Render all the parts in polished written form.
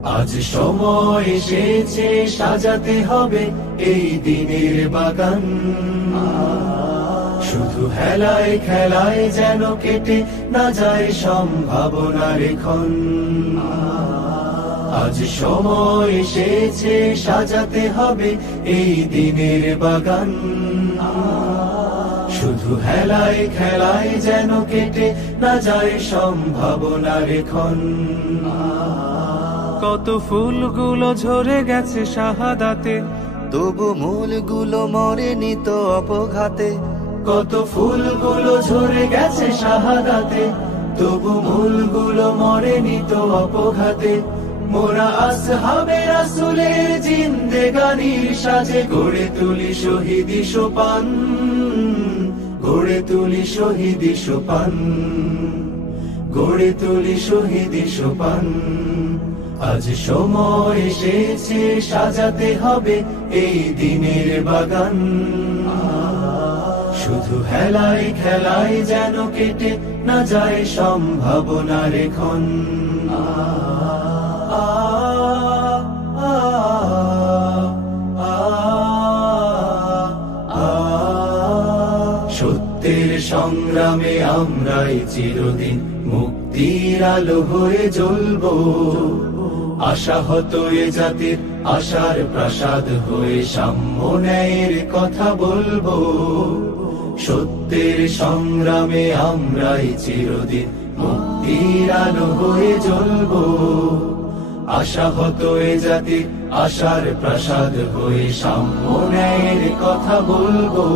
আজ সময় এসেছে সাজাতে হবে এই দিনের বাগান। শুধু হেলায় খেলায় যেন কেটে না যায় সম্ভাবনার ক্ষণ। আজ সময় এসেছে সাজাতে হবে এই দিনের বাগান। শুধু হেলায় খেলায় যেন কেটে না যায় সম্ভাবনার ক্ষণ। কত ফুলগুলো ঝরে গেছে শাহাদাতে, তবু মূলগুলো মরেনি তো অপঘাতে। কত ফুলগুলো ঝরে গেছে শাহাদাতে, তবু মূলগুলো মরেনি তো অপঘাতে। মোরা আসহাবে রাসূলের জিন্দেগানির সাজে গড়ে তুলি শহীদি সোপান, গড়ে তুলি শহীদি সোপান, গড়ে তুলি শহীদি সোপান। আজ সময় এসেছে সাজাতে হবে এই দিনের বাগান। শুধু হেলায় খেলায় যেন কেটে না যায় সম্ভাবনার ক্ষণ। সত্যের সংগ্রামে আমরাই চিরদিন মুক্তির আলো হয়ে জ্বলবো। আশাহত এ জাতির আশার প্রাসাদ হয়ে সাম্য ন্যায়ের কথা বলবো। সত্যের সংগ্রামে আমরাই চিরদিন মুক্তির আলো হয়ে জ্বলবো। আশাহত এ জাতির আশার প্রাসাদ হয়ে সাম্য ন্যায়ের কথা বলবো।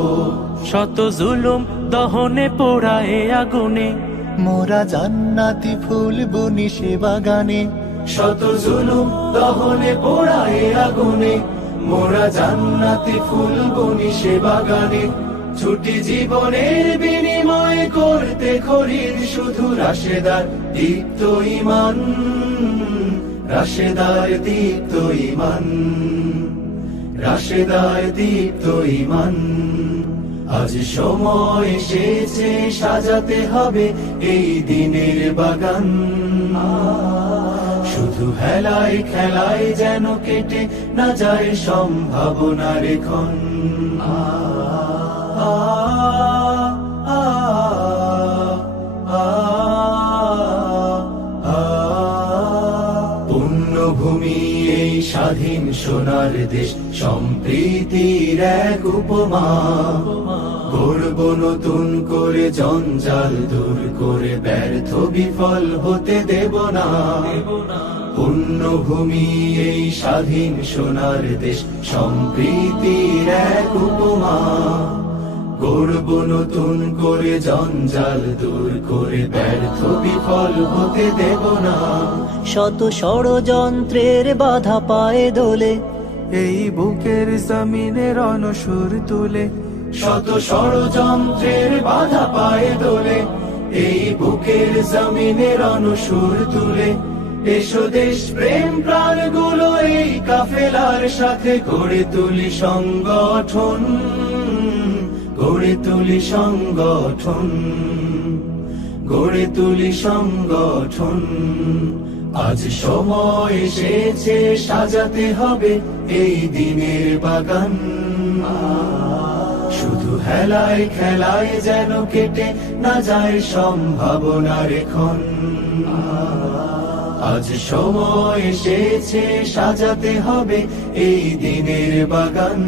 শত জুলুম দহনে পোড়ায় আগুনে, মোরা জান্নাতি ফুল বুনি সে বাগানে। শত জুলুম দহনে পোড়ায় আগুনে, মোরা জান্নাতি ফুল বুনি সে বাগানে। ছুটি জীবনের বিনিময় করতে খরিদ শুধু রাশেদার দীপ্ত ঈমান, রাশেদার দীপ্ত ঈমান, রাশেদার দীপ্ত ঈমান। আজ সময় এসেছে সাজাতে হবে এই দিনের বাগান। শুধু হেলায় খেলায় যেন কেটে না যায় সম্ভাবনার ক্ষণ। পুণ্যভূমি এই স্বাধীন সোনার দেশ, সম্প্রীতির এক উপমা। গড়ব নতুন করে জঞ্জাল দূর করে, ব্যর্থ বিফল হতে দেব না। পুণ্যভূমি এই স্বাধীন সোনার দেশ, সম্প্রীতির এক উপমা। গড়ব নতুন করে জঞ্জাল দূর করে, ব্যর্থ বিফল হতে দেব না। শত ষড়যন্ত্রের বাধা পায়ে দোলে, এই বুকের জমিনে রণসুর তুলে। শত ষড়যন্ত্রের বাধা পায়ে দোলে, এই বুকের জমিনে রণসুর তুলে। এসো দেশ প্রেম প্রাণগুলো এই কাফেলার সাথে গড়ে তুলি সংগঠন, গড়ে তুলি সংগঠন, গড়ে তুলি সংগঠন। আজ সময় এসেছে সাজাতে হবে এই দিনের বাগান। শুধু হেলায় খেলায় যেন কেটে না যায় সম্ভাবনার ক্ষণ। আজ সময় এসেছে সাজাতে হবে এই দিনের বাগান।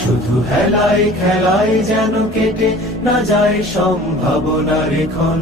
শুধু হেলায় খেলায় যেন কেটে না যায় সম্ভাবনার ক্ষণ।